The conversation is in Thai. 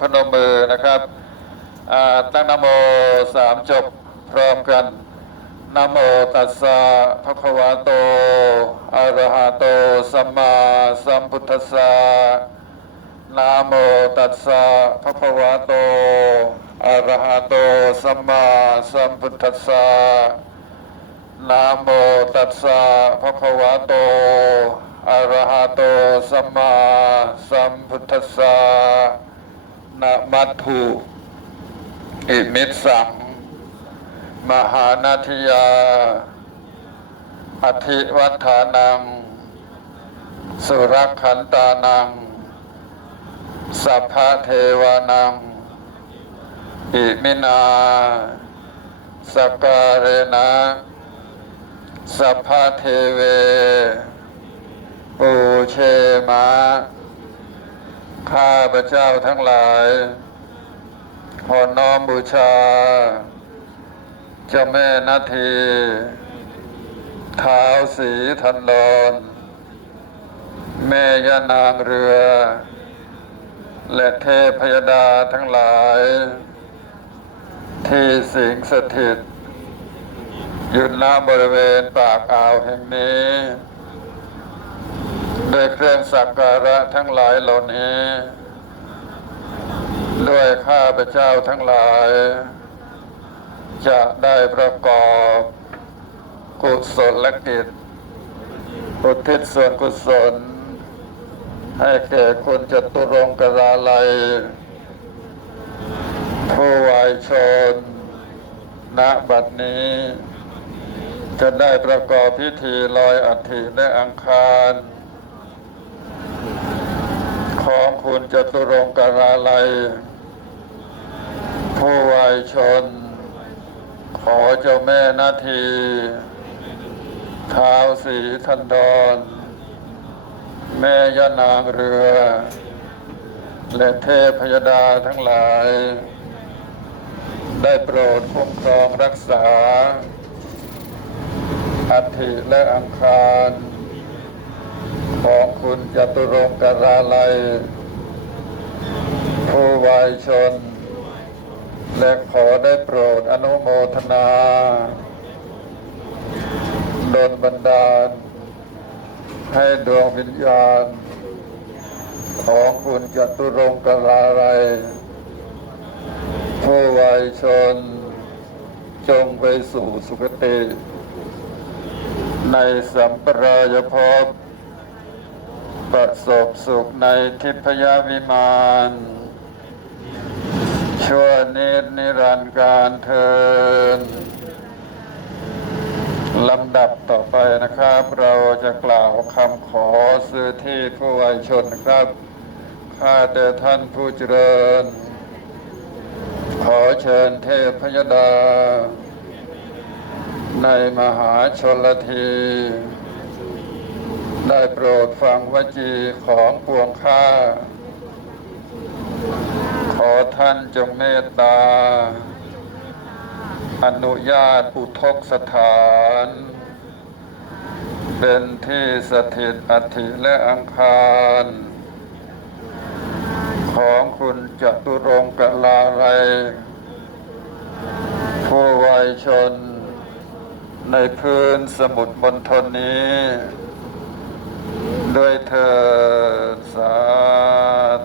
พนมมือนะครับตั้งนโมสามจบพร้อมกันนโมตัสสะภะคะวะโตอะระหะโตสัมมาสัมพุทธัสสะนโมตัสสะภะคะวะโตอะระหะโตสัมมาสัมพุทธัสสะนโมตัสสะภะคะวะโตอะระหะโตสัมมาสัมพุทธัสสะ นะมัตถุอิมิตสังมหานาทยา อธิวัฏานัง สุรขันตานัง สัพพะเทวานัง อิมินาสกการะนะสัพพะเทเว ปูเชมะ ข้าพระเจ้าทั้งหลายขอน้อมบูชา เจ้าแม่นาทีท้าวสีทันดอนแม่ยานางเรือ และเทพยดาทั้งหลาย ที่สิงสถิตอยู่ณบริเวณปากอ่าวแห่งนี้ ด้วยเครื่องสักการะทั้งหลายเหล่านี้ ด้วยข้าพเจ้าทั้งหลาย จะได้ประกอบกุศลกิจอุทิศส่วนกุศล ให้แก่คุณจตุรงกราลัย ผู้วายชน ณ บัดนี้ จะได้ประกอบพิธีลอยอัฐิในอังคาร ของคุณจตุรงกราลัย ผู้วายชน ขอเจ้าแม่นาทีท้าวสีทันดอนแม่ย่านางเรือ และเทพยดาทั้งหลาย ได้โปรดคุ้มครองรักษาอัฐิและอังคาร ของคุณจตุรงกราลัยผู้วายชน และขอได้โปรดอนุโมทนาดลบันดาล ให้ดวงวิญญาณ ของคุณจตุรงกราลัยผู้วายชน จงไปสู่สุคติ ในสัมปรายภพ ประสบสุขในทิพยวิมานชั่วนิจนิรันดร์การเทินลำดับต่อไปนะครับ เราจะกล่าวคำขอซื้อที่ผู้วายชนครับข้าแต่ท่านผู้เจริญ ขอเชิญเทพพยดา ในมหาชนลที ได้โปรดฟังวจีของปวงข้า ขอท่านจงเมตตา อนุญาตอุทกสถาน เป็นที่สถิตอัฐิและอังคาร ของคุณจตุรงกลาไรผู้วายชน ในพื้นสมุทรมณฑลนี้ โดยเธอสา